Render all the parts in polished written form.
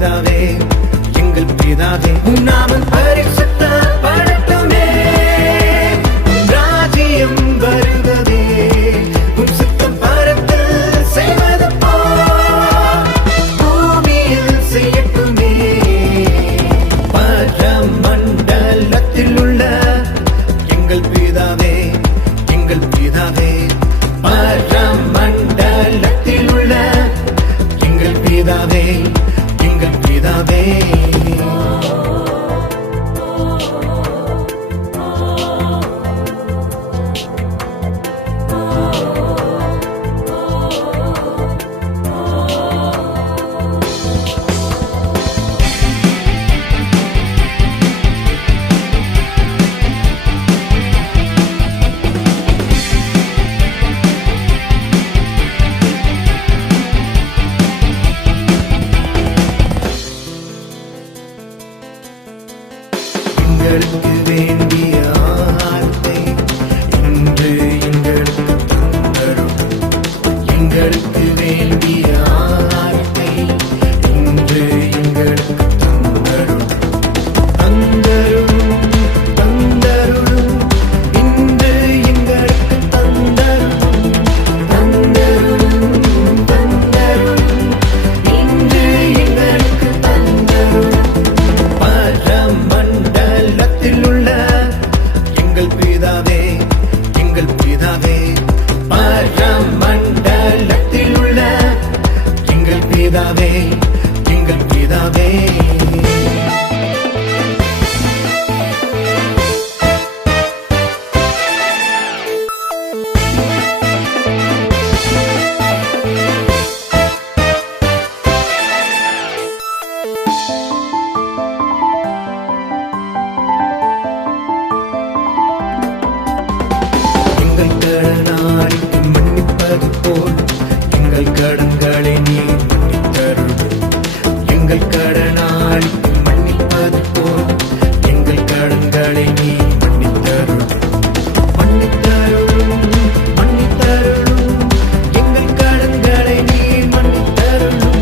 பிதாவே எங்கள் பிதாவே உம் நாமம் பரிசுத்தப்படட்டுமே உம் ராஜ்யம் வருவதே உம் சித்தம் பரத்தில் செய்வது போல் பூமியில் செய்யட்டுமே பரமண்டலத்தில் உள்ள எங்கள் பிதாவே பரமண்டலத்தில் உள்ள எங்கள் பிதாவே எங்களுக்கு வேண்டிய ஆகாரத்தை இன்று எங்களுக்கு தந்தருளும் எங்களுக்கு வேண்டிய ஆகாரத்தை இன்று எங்களுக்கு தந்தருளும் தந்தருளும் இன்று எங்களுக்கு தந்தருளும் இன்று எங்களுக்கு தந்தருளும் பரமண்டலத்தில் உள்ள எங்கள் பிதாவே பரமண்டலத்தில் உள்ள எங்கள் பிதாவே கடனாளிக்கு மன்னிப்பது போல் எங்கள் கடன்களை நீர் மன்னித்தருளும் எங்கள் கடனாளிக்கு மன்னிப்பது போல் எங்கள் கடன்களை நீர் மன்னித்தருளும் எங்கள் கடன்களை நீர் மன்னித்தருளும்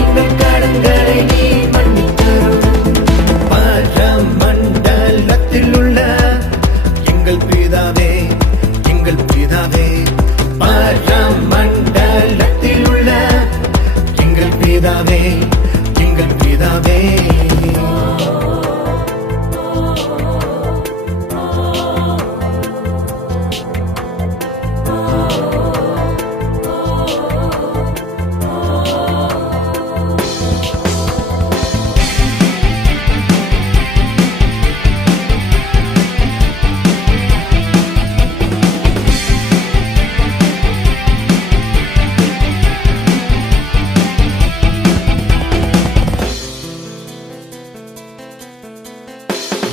எங்கள் கடன்களை நீர் மன்னித்தருளும் பரமண்டலத்தில் உள்ள எங்கள் பிதாவே பரமண்டலத்தில் உள்ள எங்கள் பிதாவே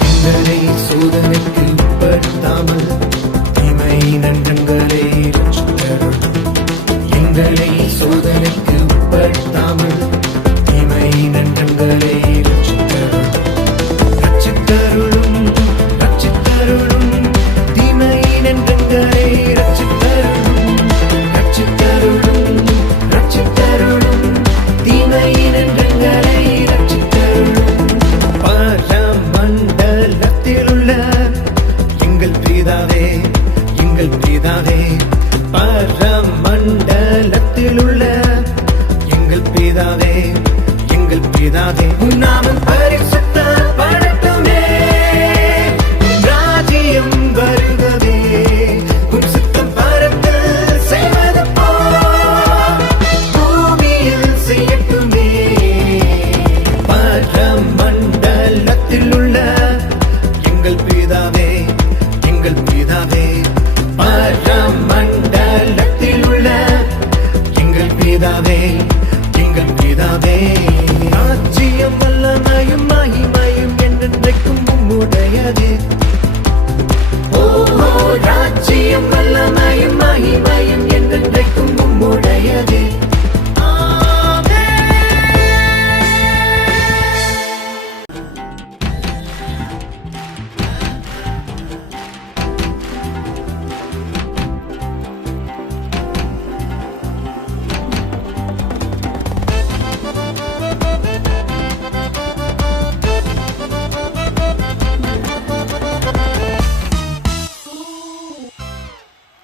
எங்களை சோதனைக்கு உட்படுத்தாமல் தீமை நன்றங்களை ரட்சித்தருளும் எங்களை சோதனைக்கு உட்படுத்தாமல் தீமை நன்றங்களை ரட்சித்தருளும் தீமை நன்றங்களை ரட்சித்தருளும் தீமை நன்றங்களை ரட்சித்தருளும் பரமண்டலத்தில் உள்ள எங்கள் பிதாவே பரமண்டலத்தில் உள்ள எங்கள் பிதாவே